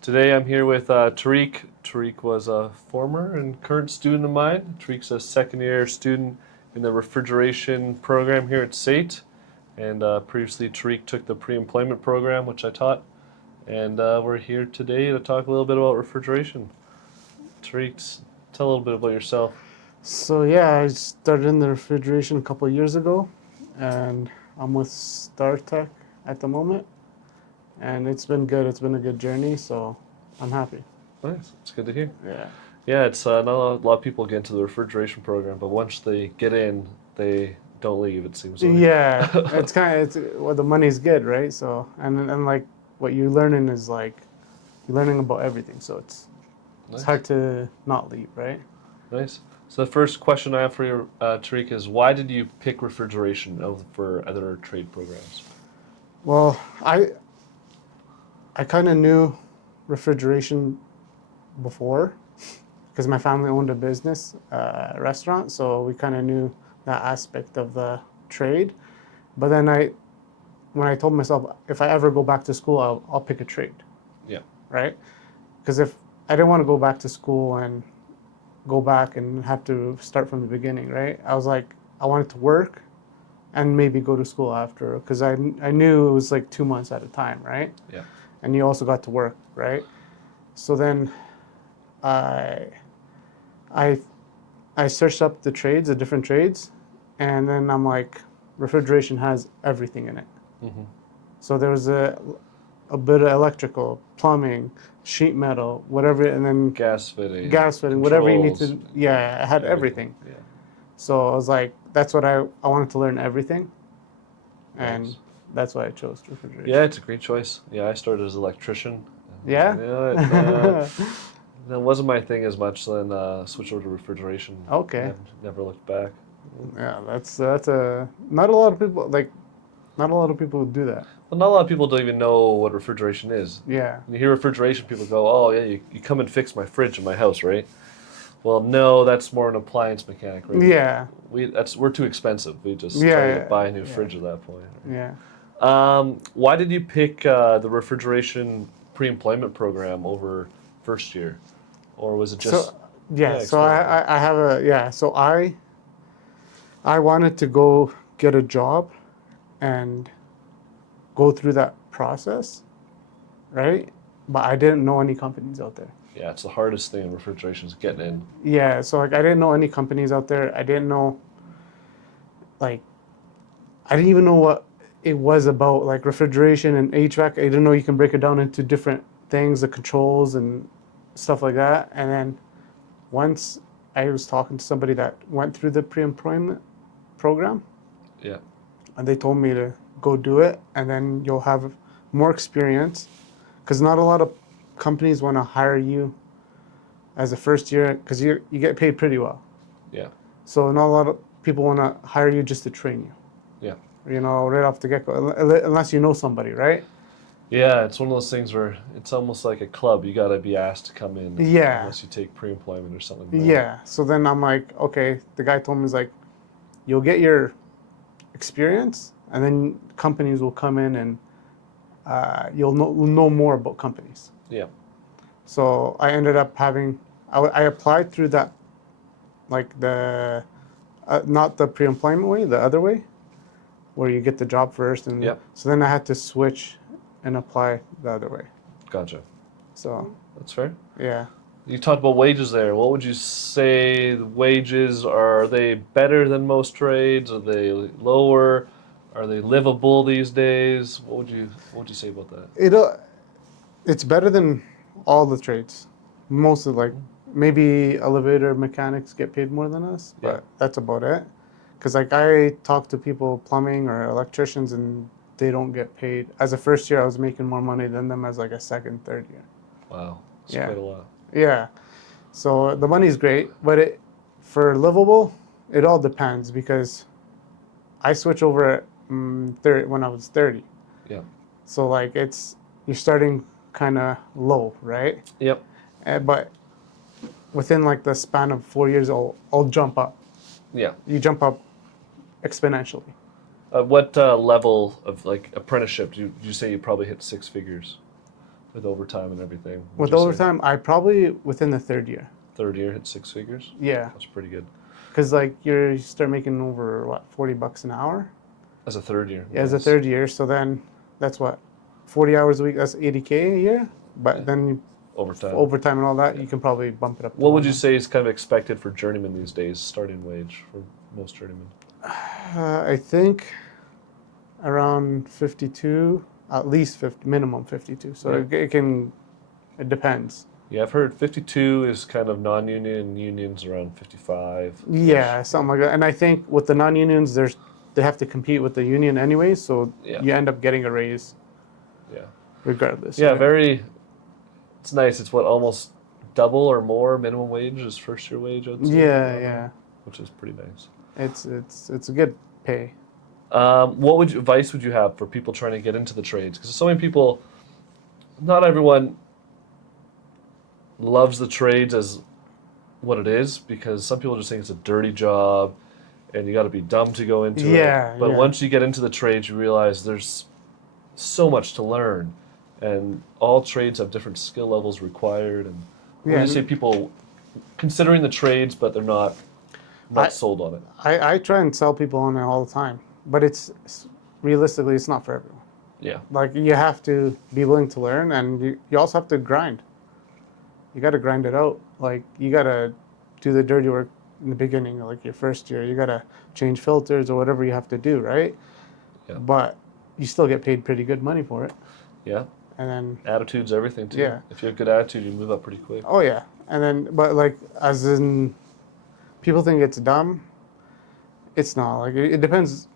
Today I'm here with Tariq. Tariq was a former and current student of mine. Tariq's a second year student in the refrigeration program here at SAIT. And previously Tariq took the pre-employment program, which I taught. And we're here today to talk a little bit about refrigeration. Tariq, tell a little bit about yourself. So yeah, I started in the refrigeration a couple of years ago, and I'm with StarTech at the moment, and it's been good. It's been a good journey, so I'm happy. Nice, it's good to hear. Yeah. Yeah, it's not a lot of people get into the refrigeration program, but once they get in, they don't leave. It seems like. Yeah, it's well, the money's good, right? So and like what you're learning is like you're learning about everything, so it's Nice. hard to not leave, right? Nice. So the first question I have for you, Tariq, is why did you pick refrigeration for other trade programs? Well, I kind of knew refrigeration before because my family owned a business, restaurant, so we kind of knew that aspect of the trade. But then when I told myself if I ever go back to school, I'll pick a trade, Yeah. right? Because if I didn't want to go back to school and go back and have to start from the beginning, right? I was like, I wanted to work and maybe go to school after because I knew it was like 2 months at a time, right? Yeah. And you also got to work, right? So then I I I searched up the different trades, and then I'm like, refrigeration has everything in it. Mm-hmm. So there was a bit of electrical, plumbing, sheet metal, whatever, and then Gas fitting. whatever you need Controls, to. Yeah, I had everything. Yeah. So I was like, that's what I wanted to learn everything, and Nice. that's why I chose refrigeration. Yeah, it's a great choice. Yeah, I started as an electrician. Yeah. That wasn't my thing as much. Then switched over to refrigeration. Okay. Never looked back. Yeah, that's a not a lot of people like, not a lot of people would do that. Well, not a lot of people don't even know what refrigeration is. Yeah. When you hear refrigeration, people go, "Oh yeah, you come and fix my fridge in my house, right?" Well, no, that's more an appliance mechanic, right? Yeah. We're too expensive. We just Yeah, try to yeah, buy a new yeah. fridge at that point. Yeah. Why did you pick the refrigeration pre-employment program over first year, or was it just? So yeah, so explain that. I have a yeah, so I wanted to go get a job and go through that process, right? But I didn't know any companies out there. Yeah, it's the hardest thing in refrigeration is getting in. Yeah, so like I didn't know any companies out there. I didn't know, like, I didn't even know what it was about, like refrigeration and HVAC. I didn't know you can break it down into different things, the controls and stuff like that. And then once I was talking to somebody that went through the pre-employment program, Yeah. and they told me to go do it, and then you'll have more experience, because not a lot of companies want to hire you as a first year, because you get paid pretty well. Yeah. So not a lot of people want to hire you just to train you. Yeah. You know, right off the get-go, unless you know somebody, right? Yeah, it's one of those things where it's almost like a club. You got to be asked to come in Yeah. unless you take pre-employment or something like that. Yeah. So then I'm like, okay. The guy told me, he's like, you'll get your experience, and then companies will come in and you'll know more about companies. Yeah. So I ended up having, I applied through that, like the, not the pre-employment way, the other way, where you get the job first. And Yep. so then I had to switch and apply the other way. Gotcha. So, That's fair. yeah. You talked about wages there. What would you say the wages are? They better than most trades? Are they lower? Are they livable these days? What would you say about that? It's better than all the trades. Most of, like, maybe elevator mechanics get paid more than us, but Yeah. that's about it. Because like I talk to people, plumbing or electricians, and they don't get paid. As a first year, I was making more money than them as like a second, third year. Wow, that's Yeah. quite a lot. Yeah. So the money's great, but for livable, it all depends, because I switch over at 30, when I was 30. Yeah. So like you're starting kind of low, right? Yep. But within like the span of 4 years, I'll jump up. Yeah. You jump up exponentially. What level of like apprenticeship do you say you probably hit six figures? with overtime and everything? With would you say? overtime, I probably within the third year. Third year hit 6 figures. Yeah, That's pretty good. because like you start making over what, $40 an hour As a third year. as a Nice. third year. So then that's what, 40 hours a week. That's $80K a year. But Yeah. then you, Overtime. overtime and all that, you can probably bump it up. To What would you 100. say is kind of expected for journeyman these days, starting wage for most journeymen? I think around 52, at least 50, minimum 52. So Yeah. it depends. Yeah, I've heard 52 is kind of non-union, unions around 55. Yeah, something like that. And I think with the non-unions, they have to compete with the union anyway, so Yeah. you end up getting a raise Yeah. regardless. Yeah, right? it's nice. It's what, almost double or more minimum wage is first year wage, I'd say. Yeah. Which is pretty nice. It's a good pay. What advice would you have for people trying to get into the trades? Because so many people, not everyone loves the trades as what it is, because some people just think it's a dirty job and you got to be dumb to go into it. But once you get into the trades, you realize there's so much to learn, and all trades have different skill levels required. And what do you say people considering the trades, but they're not sold on it? I try and sell people on it all the time, but realistically, it's not for everyone. Yeah. Like you have to be willing to learn, and you also have to grind. You got to grind it out. Like you got to do the dirty work in the beginning, like your first year. You got to change filters or whatever you have to do, right? Yeah. But you still get paid pretty good money for it. Yeah. And then Attitude's everything too. Yeah. If you have good attitude, you move up pretty quick. oh yeah, and then but like as in, people think it's dumb. It's not. Like it depends.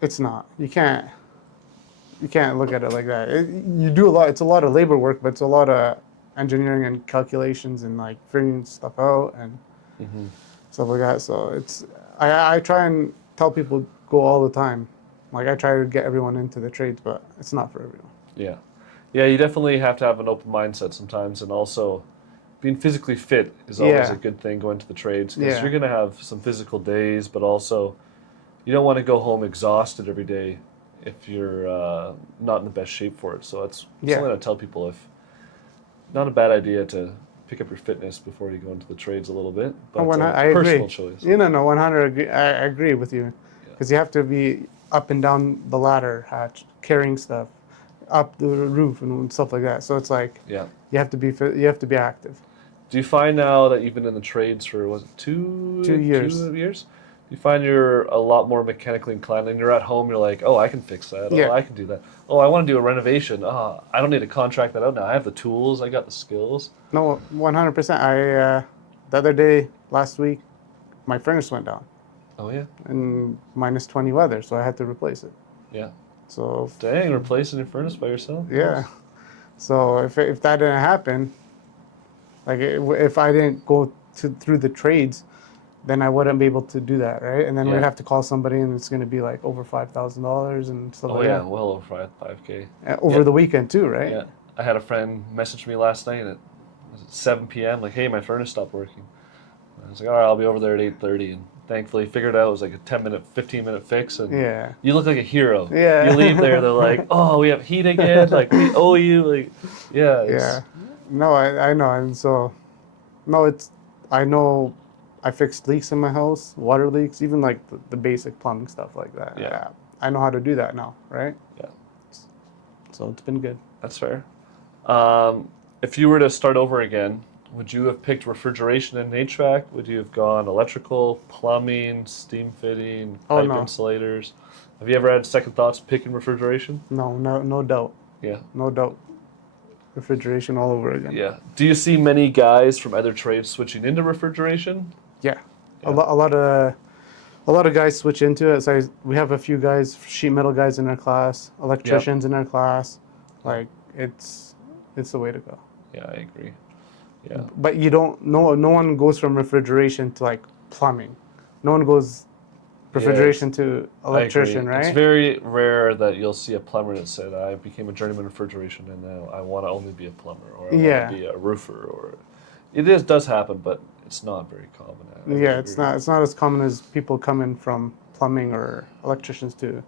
It's not. You can't look at it like that. You do a lot. It's a lot of labor work, but it's a lot of engineering and calculations and like figuring stuff out and stuff like that. So I try and tell people go all the time. Like I try to get everyone into the trades, but it's not for everyone. Yeah. Yeah, you definitely have to have an open mindset sometimes, and also being physically fit is always a good thing going to the trades, because you're going to have some physical days, but also you don't want to go home exhausted every day if you're not in the best shape for it. So that's something I tell people, if not a bad idea to pick up your fitness before you go into the trades a little bit, but I personal agree. choice. No, 100 agree. I agree with you, because you have to be up and down the ladder hatch, carrying stuff, up the roof and stuff like that. So it's like you have to be fit, you have to be active. Do you find now that you've been in the trades for, was it 2 years? 2 years? Do you find you're a lot more mechanically inclined, and you're at home, you're like, oh, I can fix that. Oh, I can do that. Oh, I want to do a renovation. Oh, I don't need to contract that out now. I have the tools. I got the skills. No, 100%. The other day, last week, my furnace went down. Oh, yeah? And -20 weather, so I had to replace it. Yeah. So Dang, replacing your furnace by yourself? yeah. So if that didn't happen, like if I didn't go through the trades, then I wouldn't be able to do that, right? And then we'd have to call somebody, and it's going to be like over $5,000 and stuff like that. Oh yeah, well over 5K. Over the weekend too, right? Yeah. I had a friend message me last night at 7 p.m. like, hey, my furnace stopped working. I was like, all right, I'll be over there at 8:30, and thankfully figured it out. It was like a 10-minute, 15-minute fix, and you look like a hero. Yeah. You leave there, they're like, oh, we have heat again, like we owe you, like No, I know, and so I know. I fixed leaks in my house, water leaks, even like the basic plumbing stuff like that. Yeah. I know how to do that now, right? Yeah. So it's been good. That's fair. If you were to start over again, would you have picked refrigeration and HVAC? Would you have gone electrical, plumbing, steam fitting, pipe insulators? Have you ever had second thoughts picking refrigeration? No doubt. Yeah. No doubt. Refrigeration all over again. Yeah. Do you see many guys from other trades switching into refrigeration? Yeah. A lot of guys switch into it. So we have a few guys, sheet metal guys in our class, electricians in our class. Like it's the way to go. Yeah, I agree. Yeah. But you don't. No one goes from refrigeration to like plumbing. No one goes refrigeration to electrician, right? It's very rare that you'll see a plumber that said, I became a journeyman refrigeration and now I want to only be a plumber, or I want to be a roofer, or it does happen, but it's not very common. It's not as common as people coming from plumbing or electricians to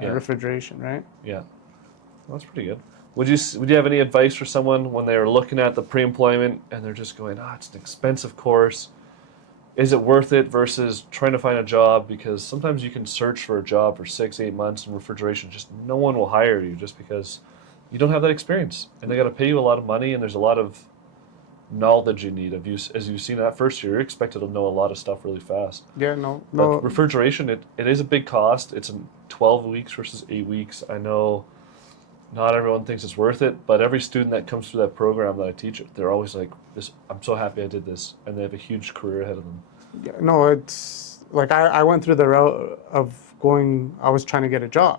refrigeration, right? Yeah. Well, that's pretty good. Would you have any advice for someone when they're looking at the pre-employment and they're just going, it's an expensive course. Is it worth it versus trying to find a job? Because sometimes you can search for a job for 6-8 months in refrigeration, just no one will hire you just because you don't have that experience, and they got to pay you a lot of money, and there's a lot of knowledge you need. As you've seen that first year, you're expected to know a lot of stuff really fast. Yeah, no. But refrigeration, it is a big cost. It's in 12 weeks versus 8 weeks. I know not everyone thinks it's worth it, but every student that comes through that program that I teach, they're always like, "This, I'm so happy I did this," and they have a huge career ahead of them. Yeah, no, it's like I went through the route of going. I was trying to get a job,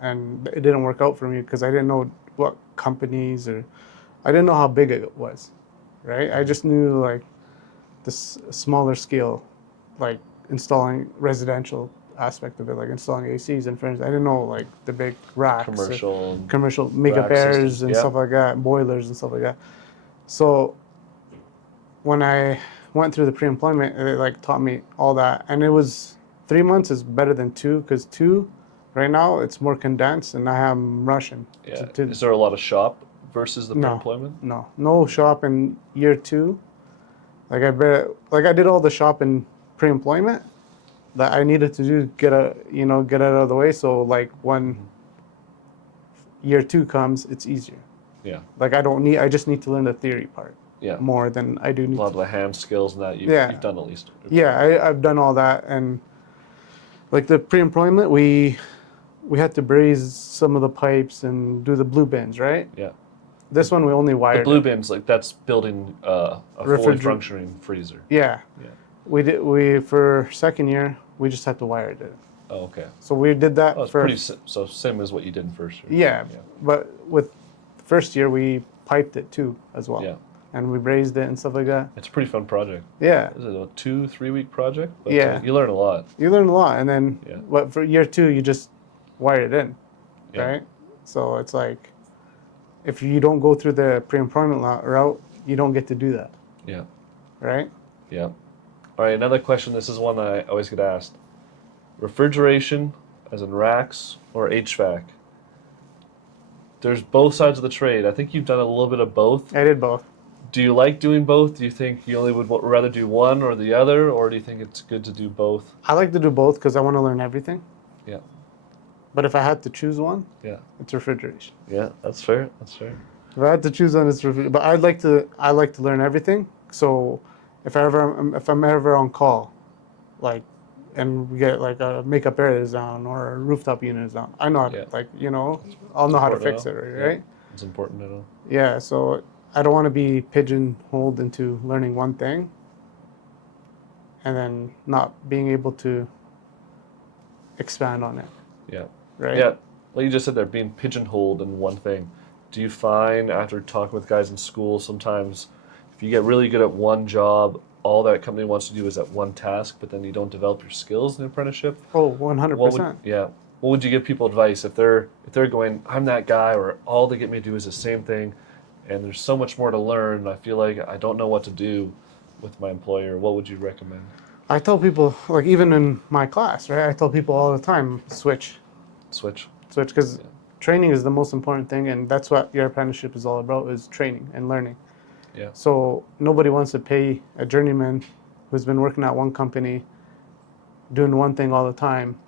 and it didn't work out for me because I didn't know what companies, or I didn't know how big it was, right? I just knew like this smaller scale, like installing residential aspect of it, like installing ACs and furnaces. I didn't know like the big racks, commercial mega rack bears systems, and yeah. stuff like that, boilers and stuff like that. So when I went through the pre-employment, it like taught me all that, and it was 3 months is better than 2, because 2 right now it's more condensed, and I'm rushing. Yeah. Is there a lot of shop versus the No. pre-employment? No shop in year 2. Like I did all the shop in pre-employment that I needed to do, get it out of the way. So like when year 2 comes, it's easier. Yeah. Like I just need to learn the theory part. Yeah. More than I do need A lot to. of the hand skills and that you've done at least. Yeah, I've done all that, and like the pre-employment, we had to braze some of the pipes and do the blue bins, right? Yeah. This one we only The wired blue it. bins, like that's building a fully functioning freezer. Yeah. Yeah. We for second year we just had to wire it. Oh, okay. So we did that Oh, it's for pretty so same as what you did in first year. yeah, but with first year we piped it too as well. Yeah. And we brazed it and stuff like that. It's a pretty fun project. Yeah. Is it a 2-3 week project? But Yeah. You learn a lot. You learn a lot, and then Yeah. but for year 2 you just wire it in, Yeah. right? So it's like if you don't go through the pre-employment route, you don't get to do that, Yeah. right? Yeah. All right, another question. This is one that I always get asked. Refrigeration, as in racks, or HVAC? There's both sides of the trade. I think you've done a little bit of both. I did both. Do you like doing both? Do you think you only would rather do one or the other, or do you think it's good to do both? I like to do both because I want to learn everything. Yeah. But if I had to choose one, Yeah. it's refrigeration. Yeah, that's fair. That's fair. If I had to choose one, it's refrigeration. But I like to learn everything. So if I'm ever on call, like, and we get like a makeup area is down or a rooftop unit is down, I know how to, I'll know how to fix it, right? Yeah. It's important to know. Yeah, so I don't want to be pigeonholed into learning one thing and then not being able to expand on it. Yeah. Right? Yeah. Like you just said there, being pigeonholed in one thing. Do you find after talking with guys in school sometimes if you get really good at one job, all that company wants to do is that one task, but then you don't develop your skills in the apprenticeship? Oh, 100%. What would you give people advice if they're going, I'm that guy, or all they get me to do is the same thing, and there's so much more to learn, I feel like I don't know what to do with my employer? What would you recommend? I tell people, like even in my class, right? I tell people all the time, switch, because training is the most important thing, and that's what your apprenticeship is all about, is training and learning. Yeah. So nobody wants to pay a journeyman who's been working at one company, doing one thing all the time,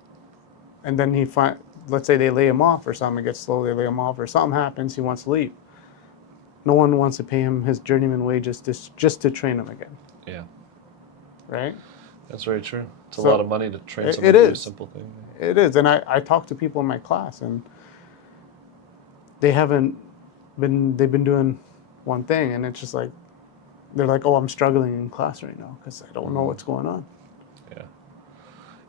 and then let's say they lay him off or something, it gets slow, they lay him off or something happens, he wants to leave. No one wants to pay him his journeyman wages just to train him again. Yeah. Right? That's very true. It's a lot of money to train someone to do a simple thing. It is, and I talk to people in my class, and they've been doing one thing, and it's just like, they're like, oh, I'm struggling in class right now because I don't know what's going on.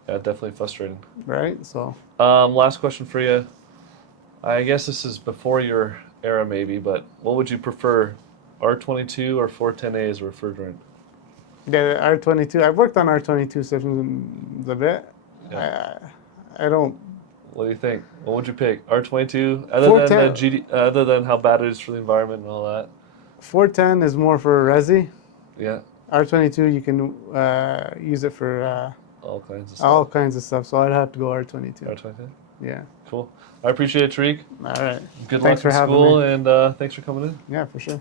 Yeah, definitely frustrating. Right? So. Last question for you. I guess this is before your era maybe, but what would you prefer, R22 or 410A as a refrigerant? Yeah, R22. I've worked on R22 systems a bit. Yeah. I don't. What do you think? What would you pick? R22, other than how bad it is for the environment and all that? 410 is more for resi. Yeah. R22 you can use it for all kinds of stuff. all kinds of stuff. So I'd have to go R22. R22. Yeah. Cool. I appreciate it, Tariq. All right. Good Thanks luck for in having school, me. and thanks for coming in. Yeah, for sure.